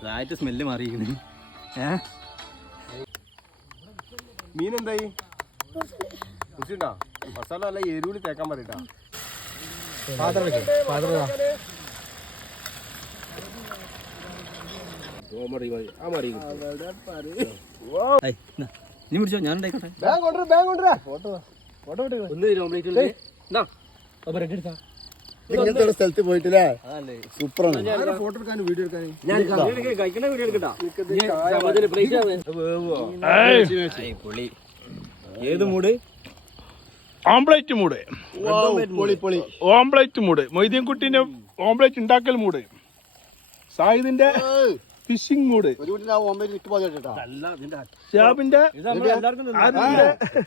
ഇതായിട്ട് സ്മെല്ല് മാറിയിരിക്കുന്നു. മീൻ എന്തായി കുറിച്ചിട്ടാ മസാല നല്ല എരുവിൽ തേക്കാൻ പറയട്ടാ. നീ പിടിച്ചോ, ഞാൻ ഉണ്ടായിക്കോട്ടെ. ഇങ്ങനത്തെ സ്ഥലത്ത് പോയിട്ടില്ലേ സൂപ്പറാണ്. ഫോട്ടോ എടുക്കാനും വീഡിയോ എടുക്കാനും. ഏത് മൂട്? ഓംപ്ലേറ്റ് മൂട്. ഓംപ്ലേറ്റ് മൂട്. മൊയ്തീൻകുട്ടീന്റെ ഓംപ്ലേറ്റ് ഉണ്ടാക്കൽ മൂട്. സാഹിദിന്റെ ഫിഷിംഗ് മൂഡ്. ഷാബിന്റെ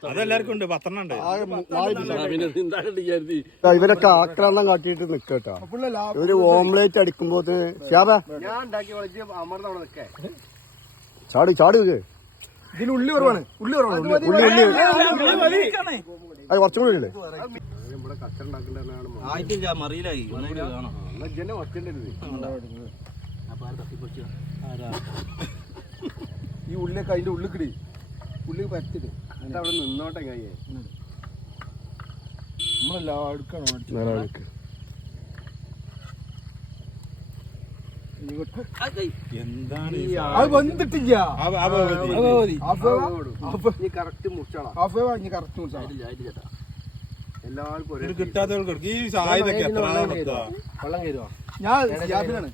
അതെല്ലാവർക്കും ഉണ്ട്. 10 ഉണ്ട്. ഇവരൊക്കെ ആക്രമണം കാട്ടിയിട്ട് നിക്കട്ടാ. ഒരു ഓംലേറ്റ് അടിക്കുമ്പോ ചാടി ചാടി ഇതിന് ഉള്ളി കുറവാണ്. ഉള്ളി കുറവാണ്. അത് കുറച്ചും കൂടി ഉണ്ട്. മറിയിലായി ഈ ഉള്ളിയൊക്കെ അതിന്റെ ഉള്ളിൽ കിടി ഉള്ളി പറ്റിട്ട് എന്നിട്ട് അവിടെ നിന്നോട്ടെ. നമ്മളെല്ലാം അടുക്കാണോ എന്താണ് വന്നിട്ടില്ല. എല്ലാവർക്കും കിട്ടാത്തവർക്ക് ഈ സാധ്യതയൊക്കെ വെള്ളം കയറുവാ. ഞാൻ യാത്രയാണ്.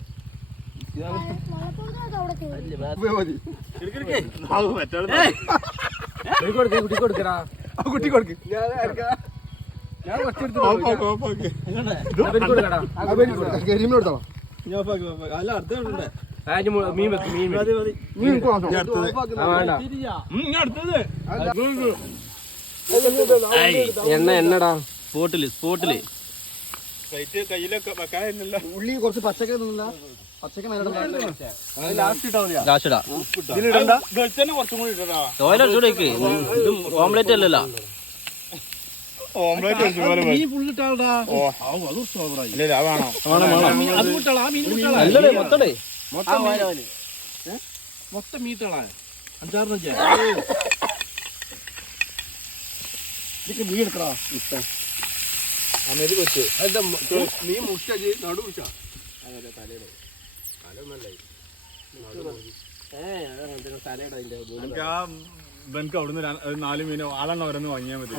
കുട്ടി കൊടുക്ക്. ഞാൻ അല്ല അർത്ഥം എണ്ണടാ സ്പോട്ടില് കയ്യിലൊക്കെ വെക്കാനില്ല. ഉള്ളി കുറച്ച് പച്ചക്ക നിന്നില്ല. പച്ചക്ക ഓംലെറ്റ് അല്ലല്ലോ. ഓംപ്ലേറ്റ് മൊത്തം മീറ്റാളാ 5-6 മീൻ എടുക്കടാ. മീൻ മുട്ട നടു മുട്ട അവിടുന്ന് 4 മീനോ 6 ഓരോന്ന് വാങ്ങിയാൽ മതി.